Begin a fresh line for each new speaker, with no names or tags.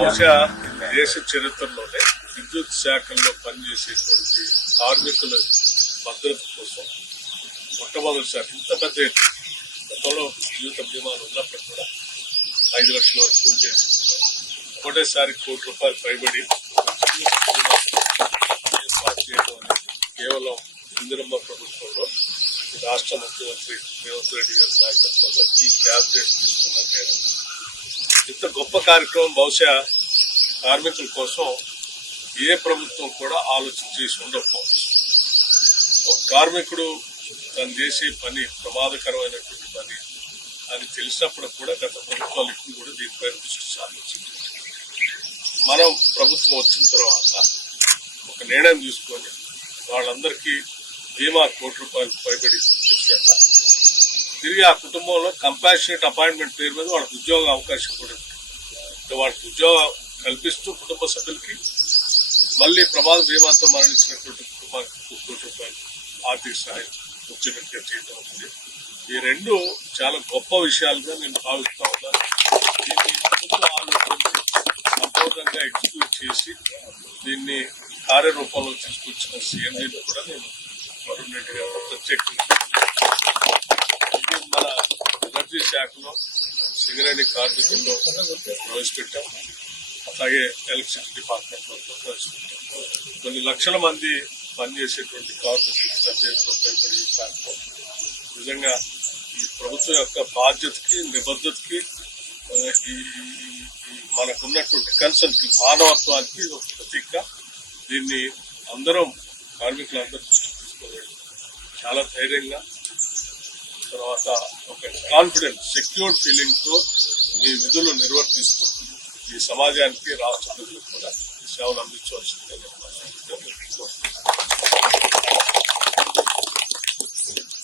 బహుశా దేశ చరిత్రలోనే విద్యుత్ శాఖల్లో పనిచేసేటువంటి కార్మికుల భద్రత కోసం మొట్టమొదటిసారి ఇంత పెద్ద గతంలో జీవిత బీమాలు ఉన్నప్పుడు కూడా ఐదు లక్షల వరకు ఉండేది. ఒకటేసారి కోటి రూపాయలు పైబడి ఏర్పాటు చేయడం అనేది కేవలం ఇందిరమ్మ ప్రభుత్వంలో రాష్ట్ర ముఖ్యమంత్రి రేవంత్ రెడ్డి గారి నాయకత్వంలో ఈ క్యాబినెట్ తీసుకున్న ఇంత గొప్ప కార్యక్రమం బహుశా కార్మికుల కోసం ఏ ప్రభుత్వం కూడా ఆలోచన చేసి ఉండకపోవచ్చు ఒక కార్మికుడు తను చేసే పని ప్రమాదకరమైనటువంటి పని అని తెలిసినప్పుడు కూడా గత ప్రభుత్వాలు ఇప్పుడు కూడా దీనిపై దృష్టి సాధించింది మనం ప్రభుత్వం వచ్చిన తర్వాత ఒక నిర్ణయం తీసుకొని వాళ్ళందరికీ బీమా కోటి రూపాయలు పైబడి చూసేట తిరిగి ఆ కుటుంబంలో కంపాషనేట్ అపాయింట్మెంట్ పేరు మీద వాళ్ళకి ఉద్యోగ అవకాశం కూడా ఉంది. వాళ్ళకి ఉద్యోగం కల్పిస్తూ కుటుంబ సభ్యులకి మళ్ళీ ప్రమాద బీమాతో మరణించినటువంటి కుటుంబానికి ఒక కోటి రూపాయలు ఆర్థిక సహాయం వచ్చేటట్టుగా చేయడం ఉంది ఈ రెండు చాలా గొప్ప విషయాలుగా నేను భావిస్తా ఉన్నాను దీన్ని ప్రభుత్వం ఆలోచించి సంపూర్ణంగా ఎగ్జిక్యూట్ చేసి దీన్ని కార్యరూపంలో తీసుకొచ్చిన సీఎండీని కూడా నేను వరుణ్ రెడ్డి గారు ప్రత్యేకంగా శాఖలో సింగరేణి కార్మికుల్లో ప్రవేశపెట్టాం. అలాగే ఎలక్ట్రిసిటీ డిపార్ట్మెంట్లో ప్రవేశపెట్టాం. కొన్ని లక్షల మంది పనిచేసేటువంటి కార్మికులకు పెద్ద ఉపయోగపడే నిజంగా ఈ ప్రభుత్వం యొక్క బాధ్యతకి నిబద్ధతకి ఈ మనకున్నటువంటి కన్సర్న్కి మానవత్వానికి ఒక ప్రతీక. దీన్ని అందరం కార్మికులందరూ దృష్టి తీసుకోలేదు చాలా ధైర్యంగా తర్వాత ఒక కాన్ఫిడెంట్ సెక్యూర్డ్ ఫీలింగ్తో మీ విధులు నిర్వర్తిస్తూ ఈ సమాజానికి రాష్ట్ర ప్రజలకు కూడా సేవలు అందించవలసిందే